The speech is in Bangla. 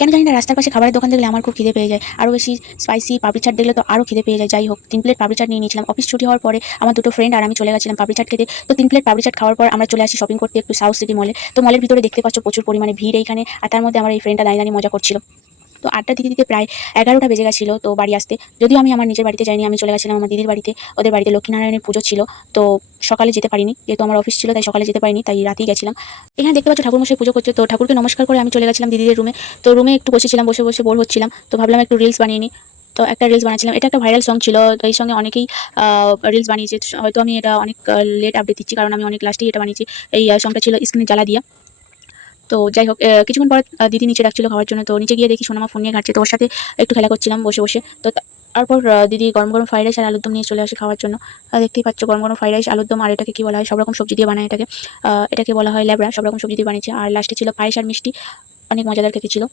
কেন জানি না রাস্তার পাশে খাবারের দোকান দেখলে আমার খুব খিদে পেয়ে যায়। আরও বেশি স্পাইসি পাপড়ি চাট দেখলে তো আরও খিদে পেয়ে যায়। যাই হোক ৩ প্লেট পাপড়ি চাট নিয়ে নিয়েছিলাম। অফিস ছুটি হওয়ার পরে আমার দুটো ফ্রেন্ড আর আমি চলে গেছিলাম পাপড়ি চাট খেতে। তো ৩ প্লেট পাপড়ি চাট খাওয়ার পর আমরা চলে আসি শপিং করতে একটু সাউথ সিটি মলে। তো মলের ভিতরে দেখতে পাচ্ছ প্রচুর পরিমাণে ভিড় এইখানে। আর তার মধ্যে আমার এই ফ্রেন্ডটা দাঁড়িয়ে মজা করছিল। তো আড্ডা দিতে দিতে প্রায় ১১টা বেজে গেছিল তো বাড়ি আসতে। যদিও আমি আমার নিজের বাড়িতে যাইনি, আমি চলে গেছিলাম আমার দিদির বাড়িতে। ওদের বাড়িতে লক্ষ্মীনারায়ণের পুজো ছিল। তো সকালে যেতে পারিনি, যেহেতু আমার অফিস ছিল তাই সকালে যেতে পারিনি, তাই রাতেই গেছিলাম। এখানে দেখতে পাচ্ছ ঠাকুরমশাই পুজো করছে। তো ঠাকুরকে নমস্কার করে আমি চলে গেছিলাম দিদিদের রুমে। তো রুমে একটু বসেছিলাম, বসে বসে বোর হচ্ছিলাম। তো ভাবলাম একটু রিলস বানিয়ে নিই। তো একটা রিলস বানাচ্ছিলাম। এটা একটা ভাইরাল সং ছিল। তো এই সঙ্গে অনেকেই রিলস বানিয়েছে। হয়তো আমি এটা অনেক লেট আপডেট দিচ্ছি, কারণ আমি অনেক লাস্টেই এটা বানিয়েছি। এই সংটা ছিল স্ক্রিনে জ্বালা দিয়া। তো যাই হোক কিছুক্ষণ পর দিদি নিচে ডাকছিল খাওয়ার জন্য। তো নিচে গিয়ে দেখি সোনামা ফোন নিয়ে ঘাঁটছে। তো ওর সাথে একটু খেলা করছিলাম বসে বসে। তো তারপর দিদি গরম গরম ফ্রাইড রাইস আর আলুর দম নিয়ে চলে আসে খাওয়ার জন্য। দেখতেই পাচ্ছ গরম গরম ফ্রাইড রাইস আলুর দম। আর এটাকে কি বলা হয়, সব রকম সবজি দিয়ে বানায় এটাকে বলা হয় ল্যাবড়া। সব রকম সবজি দিয়ে বানিয়েছে। আর লাস্টে ছিল পায়েস আর মিষ্টি। অনেক মজাদার খেতে ছিল।